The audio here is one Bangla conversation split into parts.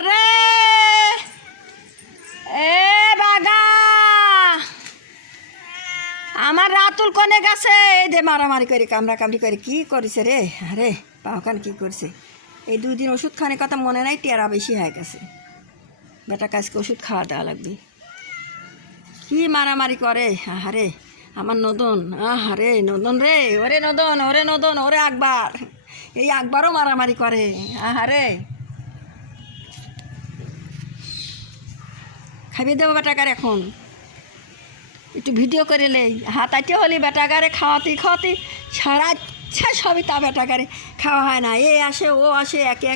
ওরে এ বাগা আমার রাতুল কোনে গেছে এই যে মারামারি করে কামড়ি করে কি করেছে রে আরে পাওখান কি করছে এই 2 দিন ওষুধ খানে কথা মনে নাই টেরা বেশি হয়ে গেছে বেটা কাজকে ওষুধ খাওয়া দেওয়া লাগবে কি মারামারি করে আহারে আমার নদন আহারে নদন রে ওরে নদন ওরে আকবার এই আকবারও মারামারি করে আহারে খাইয়ে দেবো বেটাকার এখন একটু ভিডিও করে লেই হাতাইতে হলে বেটাগারে খাওয়াতে সারা ইচ্ছা সবই তা বেটাগারে খাওয়া হয় না এ আসে ও আসে একে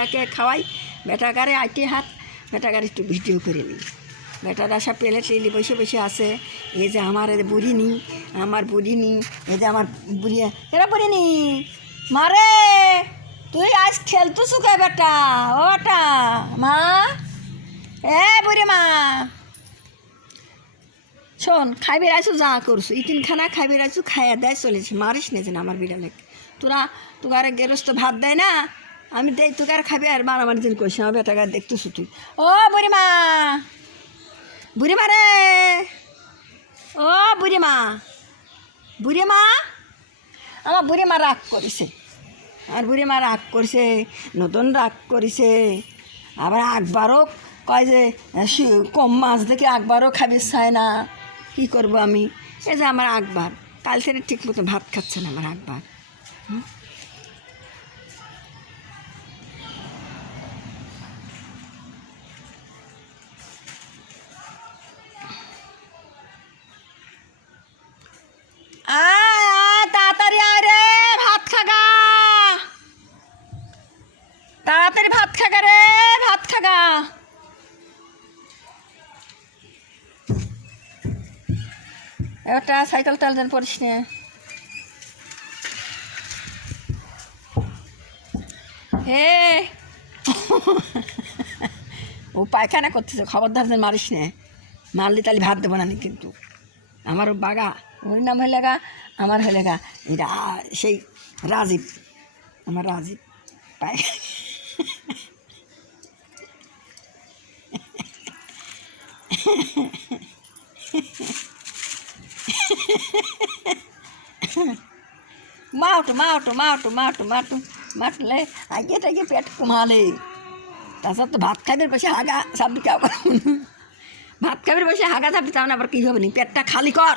একে খাওয়াই বেটাগারে আইতে হাত বেটাগারে একটু ভিডিও করে নিই বেটারা সব প্লেট লিলি বসে আসে এই যে আমার বুড়িনি এই যে আমার এরা বুড়িনি মারে তুই আজ খেলতো শুকায় বেটা ও বেটা মা এ বুড়ি মা শোন খাইবে রাইছু যা করছু 3খানা খাইবে রাইছু খাইয়া দেয় চলেছি মারিস না যেন আমার বিড়ালে তোকারে গেরস্ত ভাত দেয় না আমি দেই তোকার খাবি আর মারামারি দিন কইস আমার বেটাকার দেখতেছু তুই ও বুড়িমা রে ও বুড়িমা আমার বুড়িমা রাগ করেছে নতুন রাগ করেছে আবার আকবারও কয় যে কম মাছ দেখে আকবারও খাবি চায় না কী করবো আমি এই যে আমার আকবার কাল থেকে ঠিক মতো ভাত খাচ্ছে না আমার আকবার তাড়াতাড়ি আয় রে ভাত খাগা তাড়াতাড়ি ভাত খাগা একটা সাইকেল টালতেন পড়িস নে হে ও পায়খানা করতেছে খবরদার যেন মারিস নে মারলি তাহলে ভাত দেবো না কিন্তু আমার বাগা ওর নাম হলে গা আমার হলে গা এটা সেই রাজীব আমার রাজীব পায় মাটলে আগে পেট কমালে তাছাড়া তো ভাত খাইবে বসে হাগা সাবি কেউ ভাত খাইবে বসে হাগা সাবি তাহলে আবার কী হবে নি পেটটা খালি কর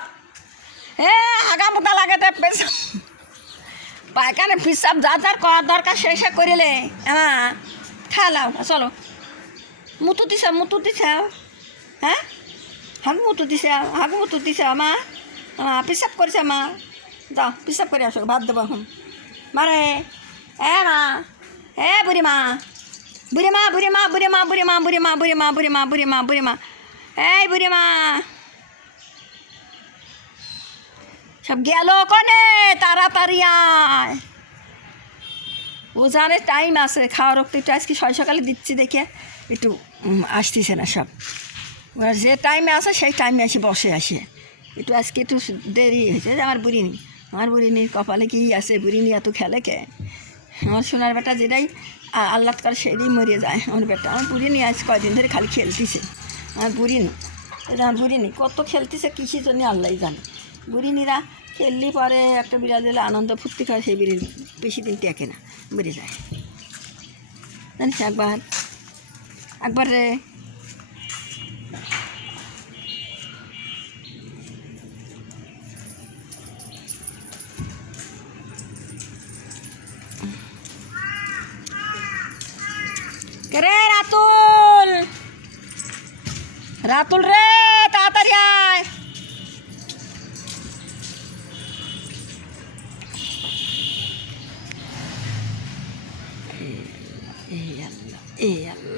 হাগা মোটা লাগে পায়খানে পিসাব যা যার করার দরকার সে করিলে খেলাও চলো মুতু দিছে হ্যাঁ হাগু মুতু দিছে মা পিসাব করেছে মা যাও পিসাব করে আসো ভাত দেবো এখন মারে মা বুড়িমা এই বুড়িমা সব গেল কনে তাড়াতাড়ি আয় ও জানে টাইম আছে খাওয়ার রক্ত একটু আজকে সকালে দিচ্ছি দেখে একটু আসতেছে না সব যে টাইমে আসে সেই টাইমে এসে বসে আসে একটু আজকে একটু দেরি হয়েছে আমার বুড়িনির কপালে কি আছে বুড়িনি এত খেলে কে আমার সোনার বেটা যেটাই আল্লাহ করে সেটাই মরে যায় আমার বেটা আমার বুড়িনি আজ কয়দিন ধরে খালি খেলতেছে আমার বুড়িনি কত খেলতেছে কৃষির জন্য আল্লাহ জানে বুড়িনিরা খেললি পরে একটা বিড়াল দিলে আনন্দ ফুর্তি করে সেই বিড়ি বেশি দিন টেকে না বেড়ে যায় জানিস একবার রে রে রাতুল রে তাড়াতাড়ি আয় এই আল্লাহ